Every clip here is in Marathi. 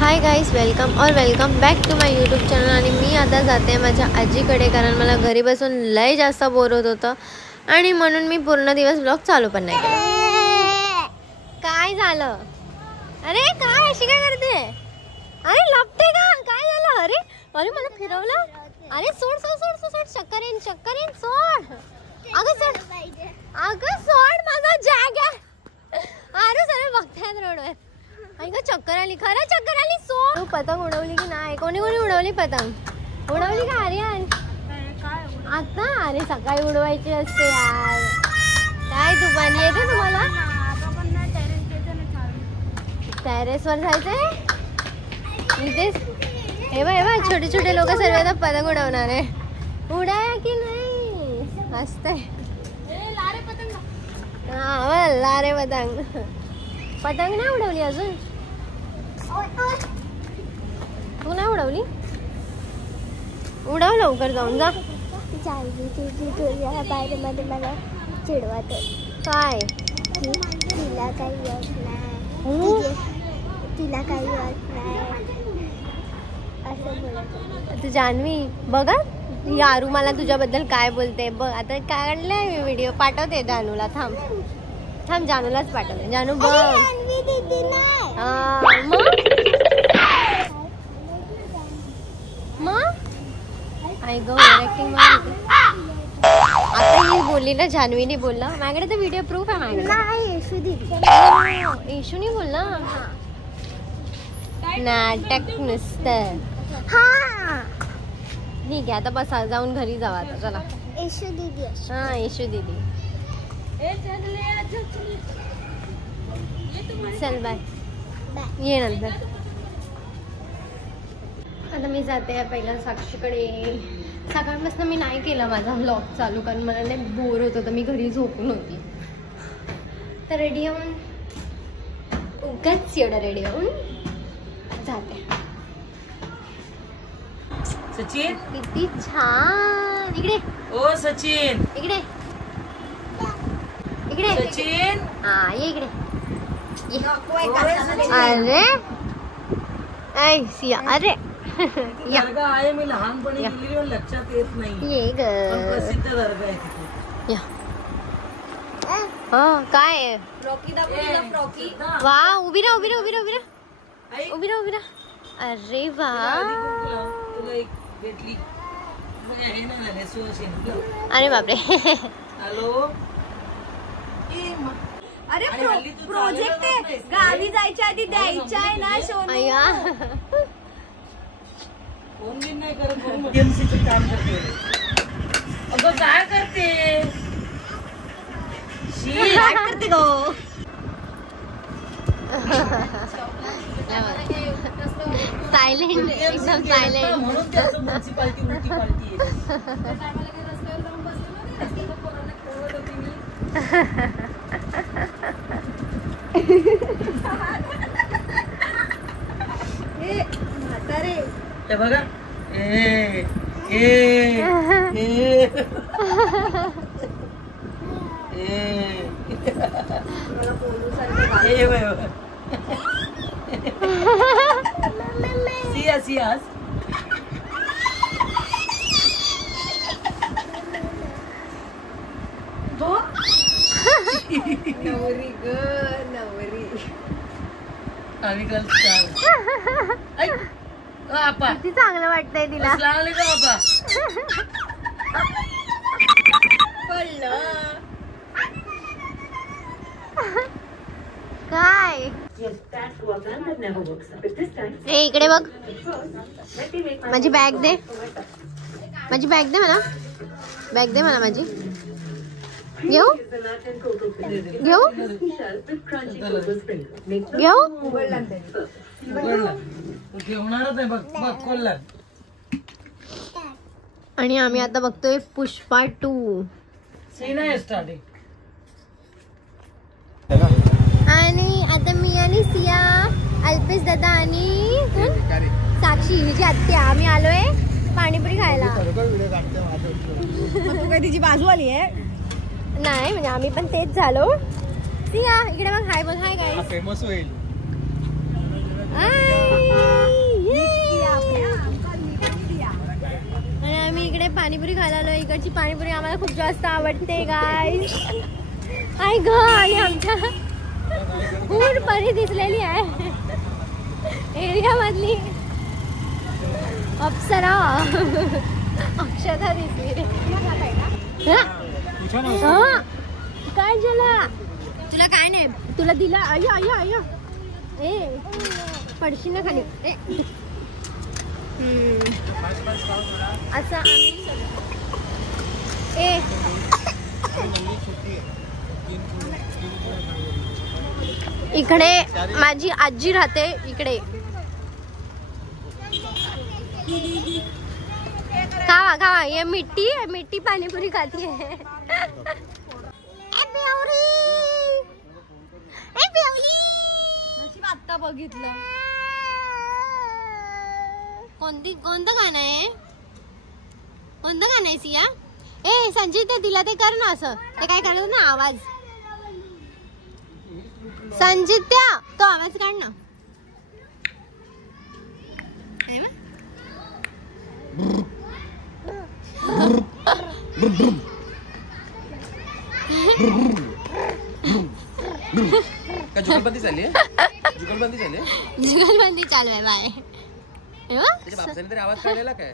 High guys, welcome back to my YouTube channel. आणि मी आता जाते माझ्या आजीकडे, कारण मला घरी बसून लय जास्त बोर होत होतं आणि म्हणून मी पूर्ण दिवस ब्लॉग चालू पण नाही केला. काय झालं? अरे काय अशी काय करते? अरे लपते का? काय झालं? अरे अरे मला फिरवलं. अरे सोड सोड सोड सोड सोड. चक्कर येईन सोड. अगं सोड माझा जॅग आहे. अरे सर बघतायत रोडवर. ऐका चक्कर आली, खरं चक्कर आली. सो पतंग उडवली की नाही? कोणी उडवली पतंग? उडवली का आर्यन? आता अरे सकाळी उडवायची असते यार. काय दुपारी येते तुम्हाला? टेरेसवर जायचंय इथेच. हे बघ छोटे छोटे लोक सर्व आता पतंग उडवणार आहे. उडाया की नाही? असतंय हा लारे पतंग. पतंग नाही उडवली अजून? तू नाही उडवली? उडव लवकर जाऊन जा. बाहेरमध्ये मला चिडवत काय? तिला काही होत नाही, तिला काही होत नाही असं बोलत. तू जान्हवी बघा यारू मला तुझ्याबद्दल काय बोलते बघ. आता काढलाय मी व्हिडिओ, पाठवते जानूला. थांब जानूलाच पाठवते. जानू बघ. आई गो ऍक्टिंग. आता ही बोलली ना, जान्हवीने बोलला. माझ्याकडे तर व्हिडिओ प्रूफ आहे माझ्याकडे. येशूनी बोलला. नाटक नुसतं. ठीक आहे आता बसा, जाऊन घरी जावा आता. चला येशू दीदी. हा येशू दीदी. चल बाय. ये नंतर. आता मी जाते पहिला साक्षीकडे. सकाळपासून मी नाही केला माझा व्लॉग चालू, कारण मला नाही बोर होत होतं. मी घरी झोपून होती. तर रेडी होऊन उगाच एवढं रेडी होऊन जाते. सचिन किती छान. इकडे ओ सचिन, इकडे इकडे सचिन. हा ये इकडे. अरे ऐ सिया. अरे दर्गा आहे, मी लहानपणी गेलेली पण लक्षात येत नाही. ये ग प्रसिद्ध दर्गा आहे तिथे. या. हा काय वा. उभी राहा. अरे वा. तुला एक भेटली अरे बापरे. हॅलो. अरे प्रोजेक्ट आहे, गावी जायच्या आधी द्यायच्या आहे ना शोध. अय्या फोन बिन नाही करत. टीएमसीचं काम करते. अगं काय करते? काय करते गो? सायलेंट, एकदम सायलेंट. म्हणून ते असं म्युन्सिपाल्टी उलटी पालटी आहे बघा. सियास नवरी ग नवरी. आम्ही आपा किती चांगलं वाटतंय तिला. लागले का आपा? काय ए इकडे बघ. माझी बॅग दे. माझी बॅग दे मला. बॅग दे मला माझी. घेऊ घेणारच आहे बघ कोल्हार. आणि आम्ही आता बघतोय पुष्पा 2. सीन आहे स्टार्टिंग. आणि आता मी आणि सिया, अल्पेश दादा आणि साक्षी हिची आत्या आम्ही आलोय पाणीपुरी खायला. तू काय तिची बाजू आली आहे? नाही म्हणजे आम्ही पण तेच झालो. सिया इकडे बघ. हाय बोल. Hi guys. फेमस होईल. हाय. इकडची पाणीपुरी आम्हाला खूप जास्त आवडते गाईस. आई ग, आणि आमच्या पूर परी दिसलेली आहे एरिया मधली अप्सरा अक्षता दिसली रे. काय झालं तुला? काय नाही तुला दिला. अय्या अय्या अय्या ए पडशील ना खाली. असं आम्ही ए इकडे माझी आजी राहते इकडे. खावा खावा, ये मिट्टी मिट्टी पाणीपुरी खाती है. आता बघितलं. कोणतं गाणं आहे? कोणतं गाणं आहे सिया? ए संजित ते तिला ते कर ना असं. ते काय करत ना आवाज. संजित्या तो आवाज काढ ना. जुगलबंदी चालली आहे. जुगलबंदी चालली आहे. जुगलबंदी चालू आहे. बाय. त्याच्या बापसाने तरी आवाज काढलेला काय?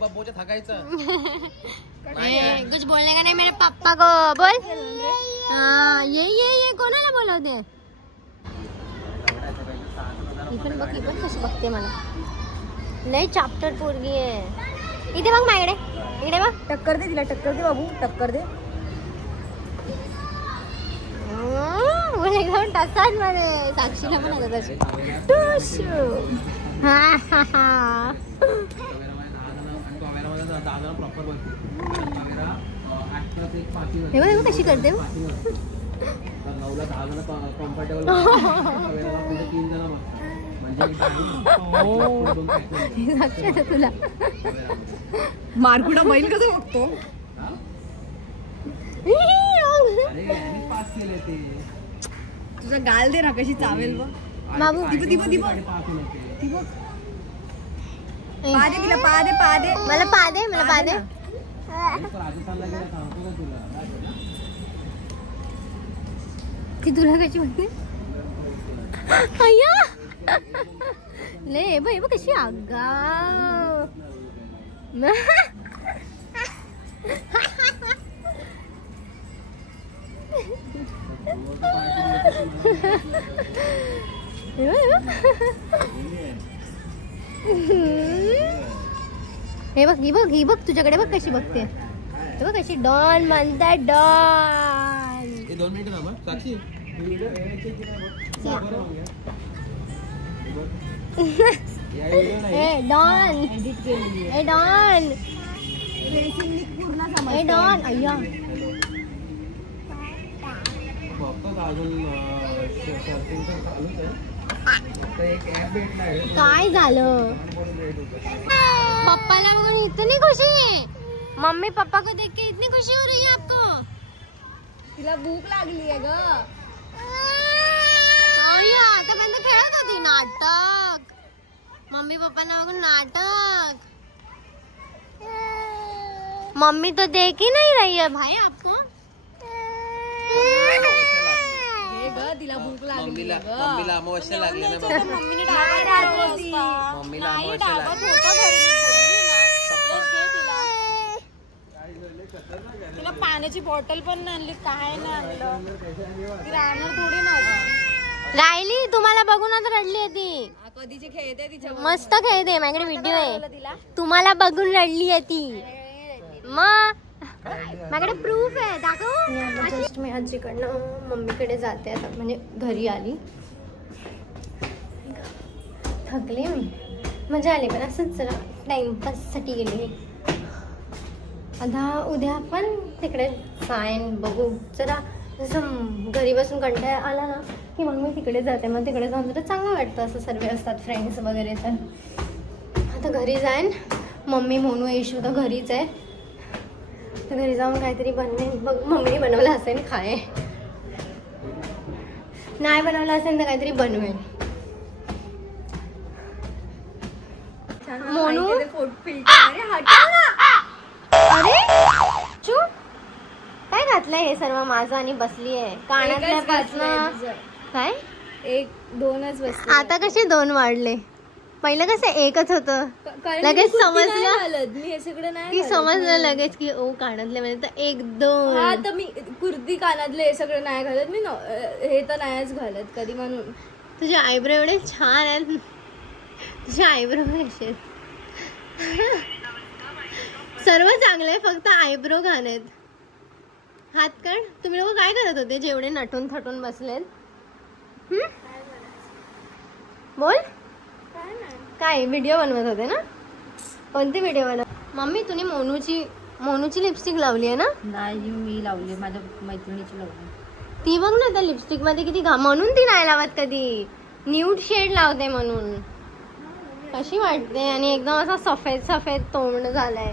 बाबूच्या थाकायचं. कुछ बोलने का नहीं मेरे पापा को बोल. हाँ ये कोणाला बोलवते? ही पण कशी बघते मला. लय चाप्टर पोरगी आहे. इथे बघ माझ्याकडे. इकडे बघ. टक्कर दे तिला. टक्कर दे बाबू. टक्कर दे. एकदम टसान मध्ये साक्षीला पण होतं तशी. कशी करते तुला मारकुडा बैल कसं बघतो. तुझा गाल दे ना कशी चावेल बघ बाबू. पादे तिला. पादे मला पादे. मला पादे. ती तुला कशी म्हणते? अय्या ले बाई बघ कशी आगाव. हे बघ ही बघ तुझ्याकडे बघ कशी बघते. हे बघ कशी डॉन म्हणतात. डॉन 2 मिनिटं थांबा साक्षी. ए डॉन. ए डॉन. ए डॉन. अय्या काय झालं? पप्पाला बघून इतनी खुशी है. मम्मी पापा को देख के इतनी खुशी हो रही है आपको? तिला भूक लागली आहे ग. आतापर्यंत खेळत होती नाटक. मम्मी पप्पांना बघून नाटक. मम्मी तो देख ही नहीं रही है भाई आपको. तिला भूक लागली. मम्मीला अमावस्या लागली ना बाबा. मम्मीने डाबा मम्मीला अमावस्या लागली. तुला पाण्याची बॉटल पण नाही आणली. काय नाही आणलं. ती राहणार थोडी ना. राहिली तुम्हाला बघून आता रडली आहे ती. कधीची खेळते तिच्या. मस्त खेळते. माझ्याकडे व्हिडिओ आहे. तुम्हाला बघून रडली आहे ती. मग माझ्याकडे प्रूफ आहे. दाखव. जस्ट मी आजीकडनं मम्मीकडे जाते आता. म्हणजे घरी आली. थकले मी. मजा आली पण असंच जरा टाइमपाससाठी गेली मी. आता उद्या पण तिकडे जाईन. बघू जरा जसं घरी बसून कंटाळा आला ना की मग मी तिकडे जाते. मग तिकडे जाऊन जरा चांगलं वाटतं. असं सर्व असतात फ्रेंड्स वगैरे. तर आता घरी जाईन. मम्मी मोनू येशू तर घरीच आहे. तर घरी जाऊन काहीतरी बनवेन. बघ मम्मीने बनवलं असेल खाय. नाही बनवलं असेल तर काहीतरी बनवेन. मोनू घातलंय हे सर्व माझं आणि बसली आहे कानातल्यापासनं. काय 1-2च बसले. आता कसे 2 वाढले? पहिलं कसं एकच होतं. लगेच समजलं मी हे सगळं नाही की समजलं लगेच की ओ कानातले म्हणजे तर 1-2. हा तर मी कुर्ती कानातले हे सगळं नाही घालत मी हे तर नाहीच घालत कधी म्हणून. तुझे आयब्रो एवढे छान आहेत. तुझे आयब्रो कसे आहेत? सर्व चांगले आहे फक्त आयब्रो घाण आहेत. हात काढ. तुम्ही लोक काय करत होते जेवढे नटून थटून बसलेत? बोल. काय व्हिडिओ बनवत होते ना? कोणती व्हिडिओ बनव? मम्मी तुम्ही मोनूची लिपस्टिक लावली आहे ना? नाही मी लावली माझ्या मैत्रिणीची लावली. ती बघ ना त्या लिपस्टिक मध्ये किती म्हणून ती नाही लावत कधी. न्यूड शेड लावते म्हणून. कशी वाटते? आणि एकदम असा सफेद सफेद तोंड झालाय.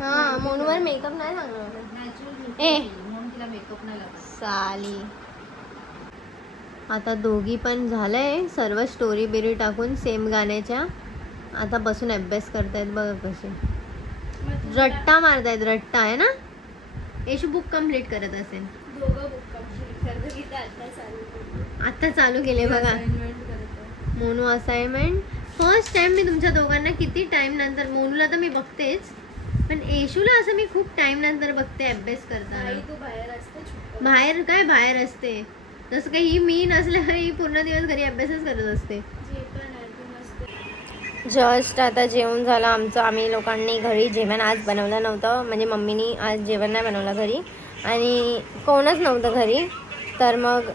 हा मोनूवर मेकअप नाही सांगणार साली. आता दोघी पण झालंय सर्व स्टोरी बिरी टाकून सेम गाण्याच्या. आता बसून अभ्यास करतायत बघा कसे. रट्टा मारतायत. रट्टा आहे ना. येशू बुक कम्प्लीट करत असेल. आता चालू केले बघा मोनू असाइनमेंट. फर्स्ट टाइम मी तुमच्या दोघांना किती टाइम नंतर. मोनूला तर मी बघतेच पण येशूला असं मी खूप टाइम नंतर बघते अभ्यास करताना. तू बाहेर असते. बाहेर काय बाहेर असते जसं काही ही मी नसल्यावर ही पूर्ण दिवस घरी अभ्यासच करत असते. जस्ट आता जेवण झालं आमचं. आम्ही लोकांनी घरी जेवण आज बनवलं नव्हतं म्हणजे मम्मीनी आज जेवण नाही बनवलं घरी आणि कोणच नव्हतं घरी. तर मग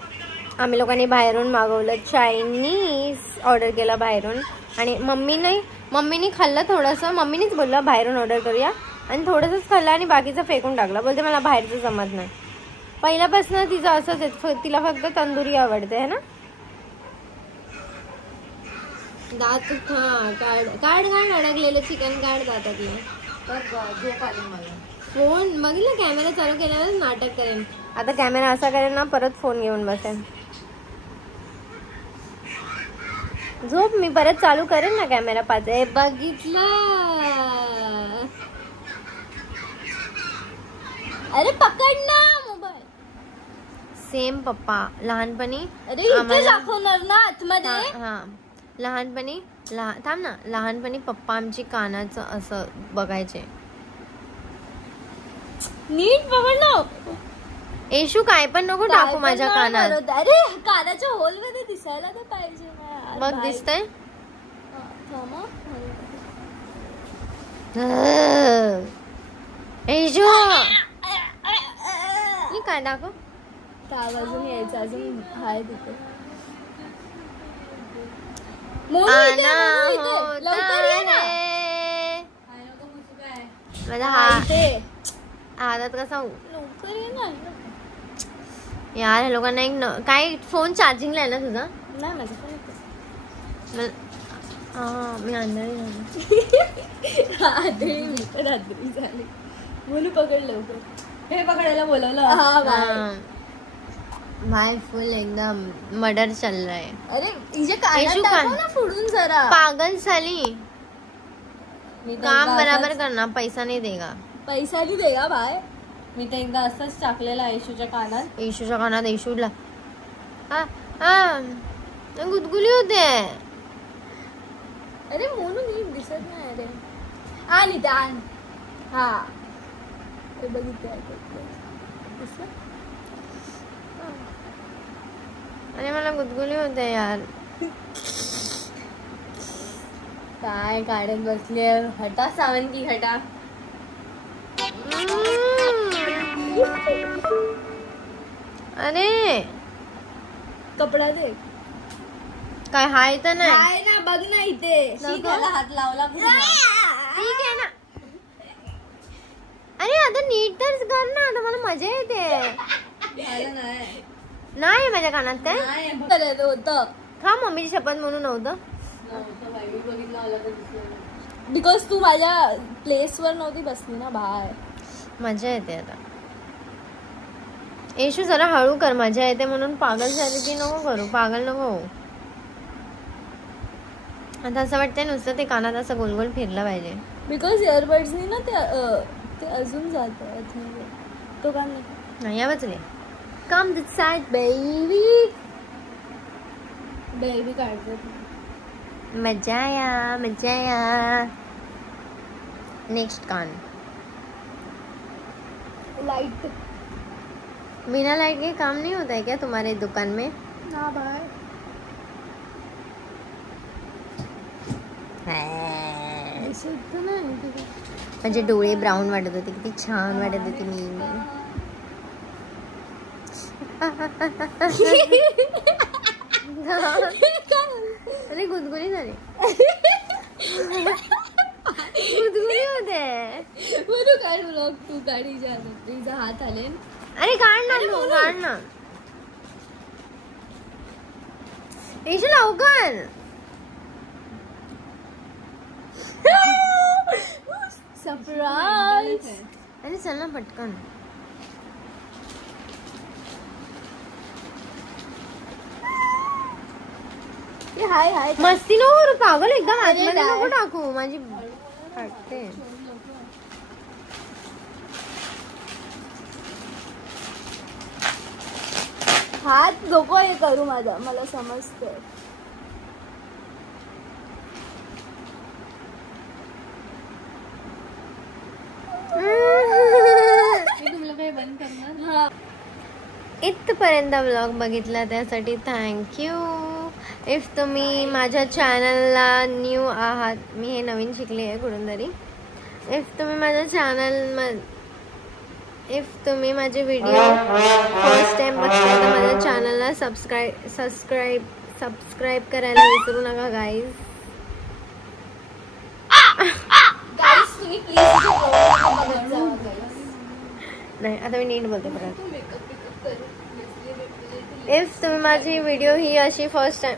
आम्ही लोकांनी बाहेरून मागवलं. चायनीज ऑर्डर केला बाहेरून आणि मम्मीने खाल्लं थोडंसं. मम्मीनीच बोललं बाहेरून ऑर्डर करूया आणि थोडंसंच खाल्लं आणि बाकीचं फेकून टाकलं. बोलते मला बाहेरचं जमत नाही. पहिल्यापासून तिचं असंच आहे. तिला फक्त तंदुरी आवडते है ना. दात काढ काढ काढ अडकलेलं चिकन काढ दातातलं. फोन बघितलं कॅमेरा चालू केल्यावर नाटक करेन. आता कॅमेरा असा करेन ना परत फोन घेऊन बसेन. झोप. मी परत चालू करेन ना कॅमेरा. पाहते बघितलं. अरे पकड ना मोबाईल. सेम पप्पा लहानपणी. अरे इथे दाखवणार ना आतमध्ये. हा लहानपणी थांब ना. लहानपणी पप्पा आमची कानाचं असं बघायचे. नीट पकड ना. येशू काय पण नको टाकू माझ्या कानात. अरे कानाच्या होल मध्ये दिसायला तर पाहिजे ना. बघ दिसतंय. येशू मी काय टाकू. त्या अजून यायचं अजून हाय तिथे. माझा हातात कसा लवकर ये ना यार. ह्या लोकांना एक काय फोन चार्जिंगला आहे ना तुझा? नाही माझा फोन. मी अंधारी रात्री झाली म्हणून पकड लवकर. हे पकडायला बोलवलं. भाई फुल एकदम मर्डर चल रहा है. अरे इजे कान ना फोडून जरा. पागल साली. काम बराबर करना. पैसा नहीं देगा. पैसा नाही देगा भाई. मी तर एकदा असंच टाकलेला येशूच्या कानात. येशूला गुदगुली होते. अरे मोनू नीट दिसत नाही. अरे आणि आण. हा ते बघितलं. अरे मला गुदगुली होते यार. काय काढत बसले. हटा सावंती हटा. अरे कपडा दे. काय हाय तर नाही. काय ना बघ ना इथे. हात लावला ठीक आहे ना. अरे आता नीट तर कर ना. आता मला मजा येते. नाही माझ्या कानात काय होत. खा मम्मीची शपथ म्हणून नव्हतं. बिकॉज तू माझ्या प्लेस वर नव्हती बसली ना बाहेर. मजा येते आता. येशू जरा हळू कर. मजा येते म्हणून पागल झाली की नको करू. पागल नको. आता असं वाटतंय नुसतं ते कानात असं गोल गोल फिरलं पाहिजे. बिकॉज इयरबड्सनी ना ते अजून जात. फोटो काढ नाही या वाचले. Come this side baby. Baby काढते. मजा आया. नेक्स्ट कान. लाइट बिना लाइट के काम नहीं होता है क्या तुम्हारे दुकान में? ना बाय. दिसत नाही. माझे डोळे ब्राऊन वाटत होते. किती छान वाटत होती मी. अरे गुदगुली झाली. गुदगुली होते. बोलू काय ब्लॉग तू गाडी तुझा हात आले. अरे काढ ना तू. काढ ना ईशा लवकर. सरप्राईज. अरे चल ना पटकन. हाय हाय. मस्ती नको करू पागल. एकदम अरे आतमध्ये काय? नको टाकू. माझी फाटते. हात नको हे करू माझा. मला समजतं. इथपर्यंत व्लॉग बघितला त्यासाठी थँक्यू. इफ तुम्ही माझ्या चॅनलला न्यू आहात, मी हे नवीन शिकले आहे कुठून तरी. इफ तुम्ही माझे व्हिडिओ फर्स्ट टाइम बघताय तर माझ्या चॅनलला सबस्क्राईब करायला विसरू नका गाईज. गाईस तुम्ही प्लीज बघत जावा गाईस. नाही आता मी नीट बोलते परत. इफ तुम्ही माझी व्हिडिओ ही अशी फर्स्ट टाइम,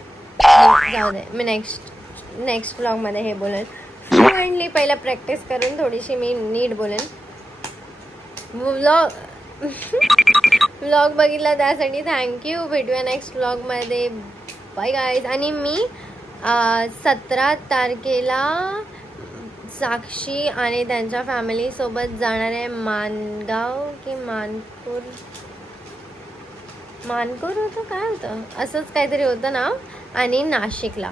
जाऊ दे मी नेक्स्ट व्लॉगमध्ये हे बोलेन. फ्लुएंटली पहिला प्रॅक्टिस करून थोडीशी मी नीट बोलेन. व्लॉग बघितला त्यासाठी थँक्यू. भेटूया नेक्स्ट व्लॉगमध्ये. Bye guys. आणि मी 17 तारखेला साक्षी आणि त्यांच्या फॅमिलीसोबत जाणार आहे मानगाव की मानपूर होतं काय होतं असंच काहीतरी होतं नाव. आणि नाशिकला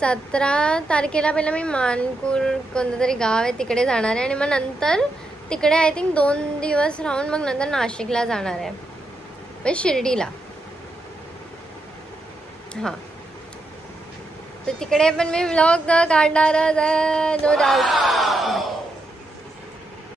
17 तारखेला पहिला मी मानपूर कोणतं तरी गाव आहे तिकडे जाणार आहे. आणि मग नंतर तिकडे आय थिंक 2 दिवस राहून मग नंतर नाशिकला जाणार आहे म्हणजे शिर्डीला. हां तर तिकडे पण मी व्लॉग काढणारच आहे नो डाऊट.